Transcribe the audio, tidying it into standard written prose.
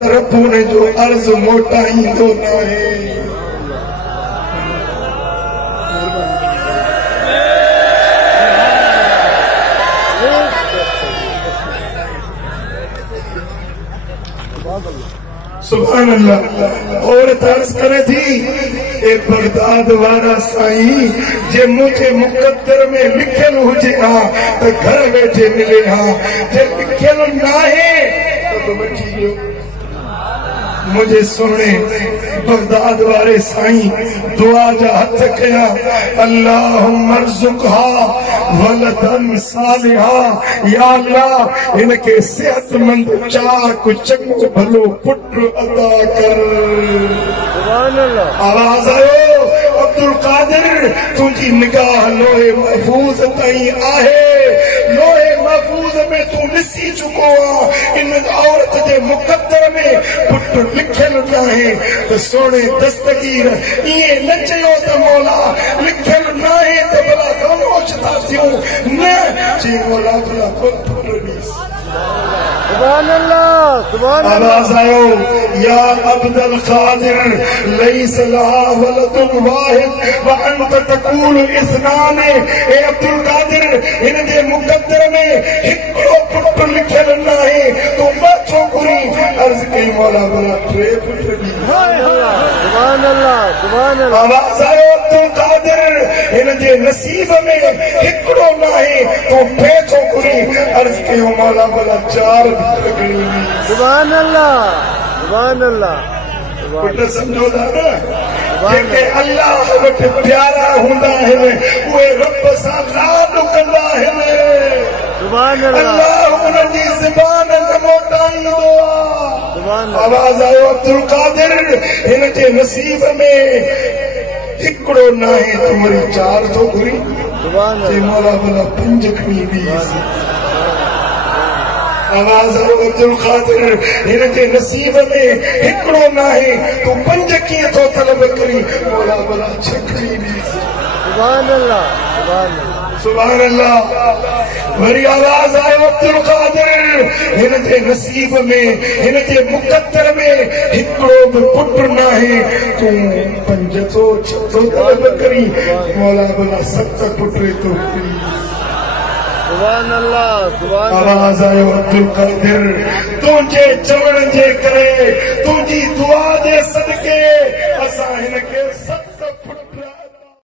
रब्बू ने जो अर्ज मोटा ही दो ना है। सुभान अल्लाह। और तर्स करे थी ए बगदाद वाला साईं जे मुझे मुकद्दर में लिखल हुजे हा तो घर बैठे मिले हा, जे लिखल ना है तो बैठी गयो। मुझे सोने बगदाद वाले साईं दुआ जा हथ कया, अल्लाहुम्मा अर्ज़ुक़हा वलदन सालिहा, या अल्लाह इनके सेहतमंद चाक चंगो भलो पुत्र अता कर। सुभान अल्लाह। आवाज आयो अब्दुल कादिर तुझी निगाह लोहे महफूज ताईं आहे, लोहे महफूज में तू ॾिसी चुको आ। इन औरत जे मुकद्दर में पुत्र लिखल न आहे तो सोने दस्तगीर इए न चयो त मौला लिखल न आहे त भला ख़ामोश था थियूं, न चई मौला भला पुत्र ॾीस। सुभान अल्लाह। सुभान अल्लाह। आवाज आयो या अब्दुल कादिर लैस लहा वलदुन वाहिद व अंत तकूल इस्नान। ए अब्दुल कादिर इन जे मुकद्दर में हिकिड़ो पुत्र लिखल न आहे तो ॿ छोकिरी अर्ज़ कई मौला भला टे पुत्र ॾी। सुभान अल्लाह। सुभान अल्लाह। आवाज आयो अब्दुल कादिर इन जे नसीब में हिकिड़ो न आहे तो टे छोकिरी अर्ज़ कयो मौला भला चार सुभान अल्लाह। सुभान अल्लाह। पुट समझो था न जेके अल्लाह वटि प्यारा हूंदा आहिनि उहे रब सां लाॾ कंदा आहिनि। सुभान अल्लाह। अल्लाह उन्हनि जी ज़बान न मोटाईंदो आहे। सुभान अल्लाह। आवाज़ आयो अब्दुल कादिर हिन जे नसीब में हिकिड़ो न आहे त वरी चार छोकिरी। सुभान अल्लाह। मौला भला पंज खणी ॾीस। आवाज आयो अब्दुल कादिर हिन जे नसीब में हिकिड़ो न आहे तूं पंज कीअं थो तलब करी, मौला भला छकड़ी ॾीस। सुभान अल्लाह। सुभान अल्लाह। सुभान अल्लाह। वरी आवाज आयो अब्दुल कादिर हिन जे नसीब में हिन जे मुकद्दर में हिकिड़ो बि पुत्र न आहे तूं पंज थो छह थो तलब करी, मौला भला सत पुट थो करी। सुभान अल्लाह। सुभान अल्लाह। आवाज आयो अब्दुल कादिर तुझे चवण जे करे तुझी दुआ जे सदके असां हिन खे